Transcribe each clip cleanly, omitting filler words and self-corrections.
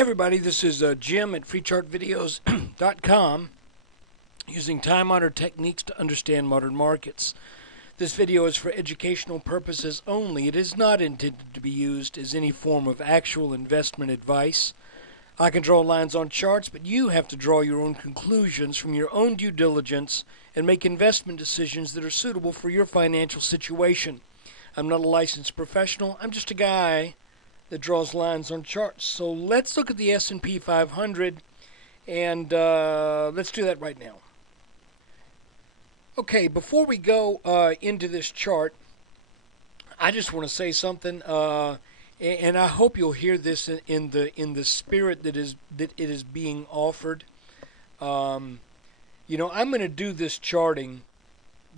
Everybody, this is Jim at freechartvideos.com using time-honored techniques to understand modern markets. This video is for educational purposes only. It is not intended to be used as any form of actual investment advice. I can draw lines on charts, but you have to draw your own conclusions from your own due diligence and make investment decisions that are suitable for your financial situation. I'm not a licensed professional. I'm just a guy that draws lines on charts. So let's look at the S&P 500, and let's do that right now. Okay, before we go into this chart, I just want to say something, and I hope you'll hear this in the spirit that it is being offered. I'm going to do this charting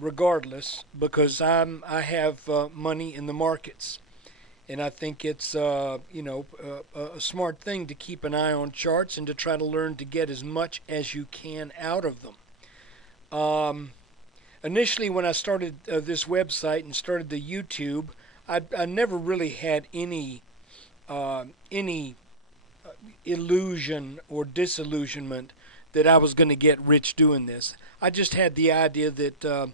regardless because I have money in the markets. And I think it's, a smart thing to keep an eye on charts and to try to learn to get as much as you can out of them. Initially, when I started this website and started the YouTube, I never really had any illusion or disillusionment that I was going to get rich doing this. I just had the idea that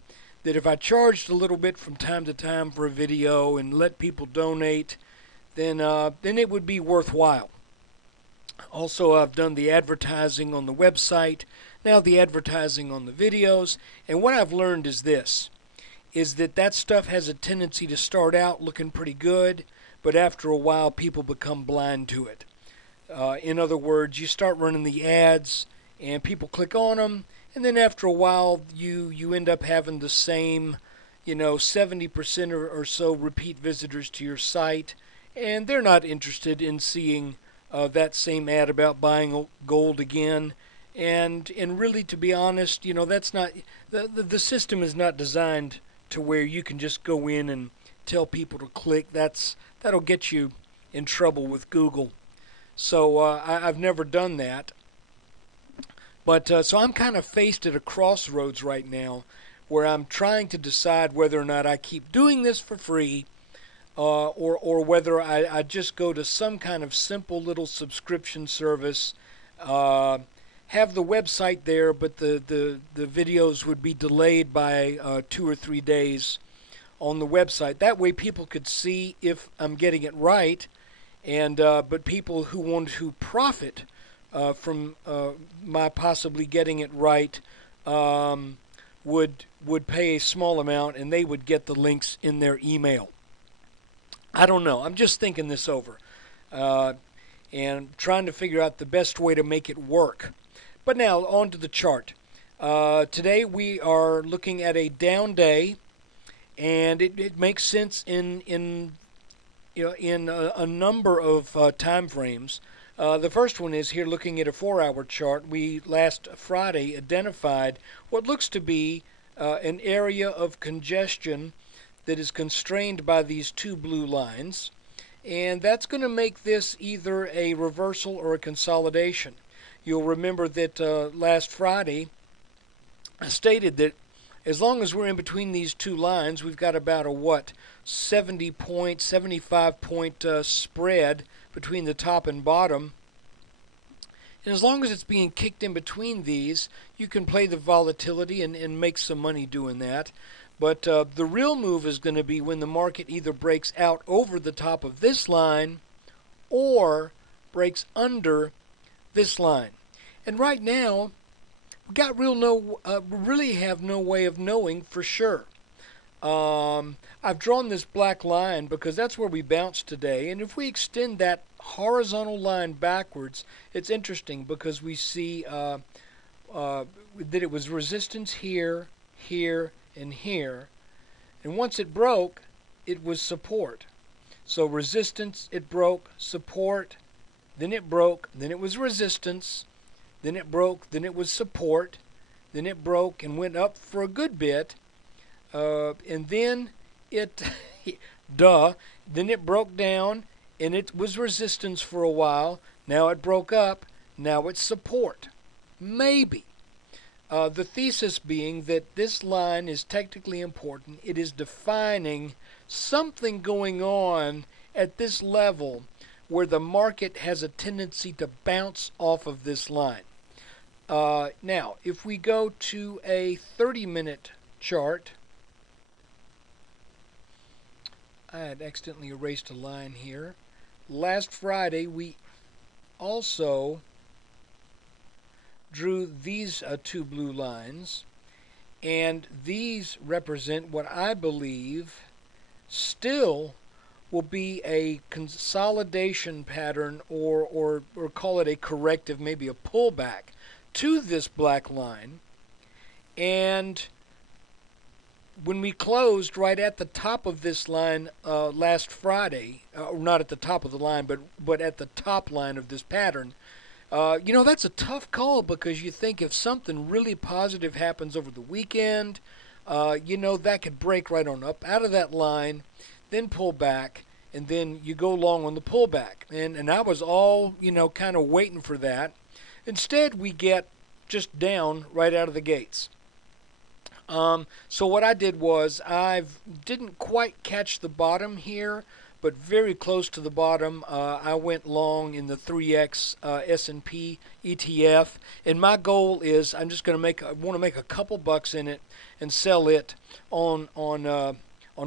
if I charged a little bit from time to time for a video and let people donate, then it would be worthwhile. Also, I've done the advertising on the website, now the advertising on the videos, and what I've learned is this, is that stuff has a tendency to start out looking pretty good, but after a while people become blind to it. In other words, you start running the ads and people click on them, and then after a while, you end up having the same, 70% or so repeat visitors to your site, and they're not interested in seeing that same ad about buying gold again. And really, to be honest, that's not the system is not designed to where you can just go in and tell people to click. That'll get you in trouble with Google. So I've never done that. But so I'm kind of faced at a crossroads right now where I'm trying to decide whether or not I keep doing this for free or whether I just go to some kind of simple little subscription service, have the website there, but the videos would be delayed by 2 or 3 days on the website. That way people could see if I'm getting it right, and but people who want to profit from my possibly getting it right would pay a small amount, and they would get the links in their email. I don't know. I'm just thinking this over and trying to figure out the best way to make it work. But now on to the chart. Today we are looking at a down day, and it makes sense in a number of time frames. The first one is here looking at a 4-hour chart. We last Friday identified what looks to be an area of congestion that is constrained by these two blue lines, and that's going to make this either a reversal or a consolidation. You'll remember that last Friday I stated that as long as we're in between these two lines, we've got about a 75 point spread between the top and bottom. And as long as it's being kicked in between these, you can play the volatility and make some money doing that. But the real move is going to be when the market either breaks out over the top of this line or breaks under this line. And right now, we got really have no way of knowing for sure. I've drawn this black line because that's where we bounced today, and if we extend that horizontal line backwards, it's interesting because we see that it was resistance here, here, and here, and once it broke, it was support. So resistance, it broke, support, then it broke, then it was resistance, then it broke, then it was support, then it broke and went up for a good bit, and then it, then it broke down, and it was resistance for a while. Now it broke up, now it's support. Maybe. The thesis being that this line is technically important. It is defining something going on at this level where the market has a tendency to bounce off of this line. Now, if we go to a 30-minute chart, I had accidentally erased a line here. Last Friday, we also drew these two blue lines, and these represent what I believe still will be a consolidation pattern, or call it a corrective, maybe a pullback to this black line. And when we closed right at the top of this line last Friday, not at the top of the line, but at the top line of this pattern, that's a tough call, because you think if something really positive happens over the weekend, that could break right on up out of that line, then pull back, and then you go long on the pullback. And I was all, kind of waiting for that. Instead, we get just down right out of the gates. So what I did was I didn't quite catch the bottom here, but very close to the bottom. I went long in the 3X S&P ETF, and my goal is I want to make a couple bucks in it and sell it on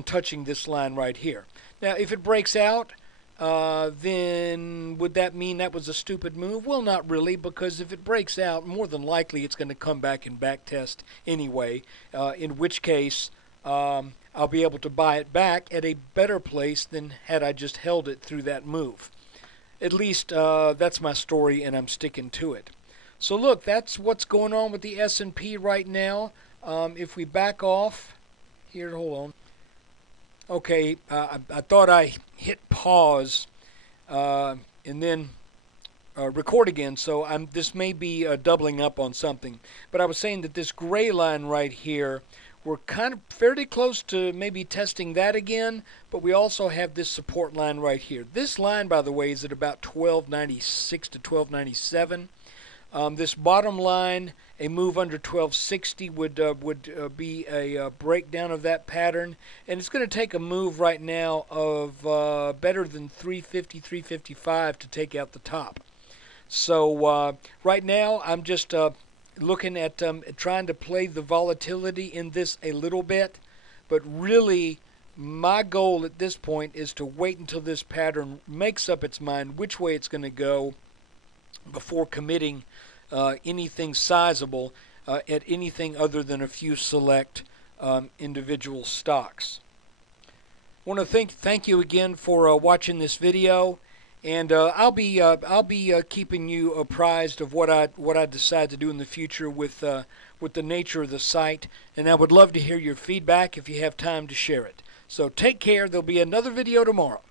touching this line right here. Now, if it breaks out, then would that mean that was a stupid move? Well, not really, because if it breaks out, more than likely it's going to come back and back test anyway, in which case I'll be able to buy it back at a better place than had I just held it through that move. At least that's my story, and I'm sticking to it. So look, that's what's going on with the S&P right now. If we back off here, hold on. Okay, I thought I hit pause and then record again, so this may be doubling up on something. But I was saying that this gray line right here, we're kind of fairly close to maybe testing that again, but we also have this support line right here. This line, by the way, is at about 1296 to 1297. This bottom line, a move under 1260 would be a breakdown of that pattern, and it's going to take a move right now of better than 350, 355 to take out the top. So right now I'm just looking at trying to play the volatility in this a little bit, but really my goal at this point is to wait until this pattern makes up its mind which way it's going to go before committing anything sizable at anything other than a few select individual stocks. I want to thank you again for watching this video, and I'll be keeping you apprised of what I decide to do in the future with the nature of the site, and I would love to hear your feedback if you have time to share it. So take care. There'll be another video tomorrow.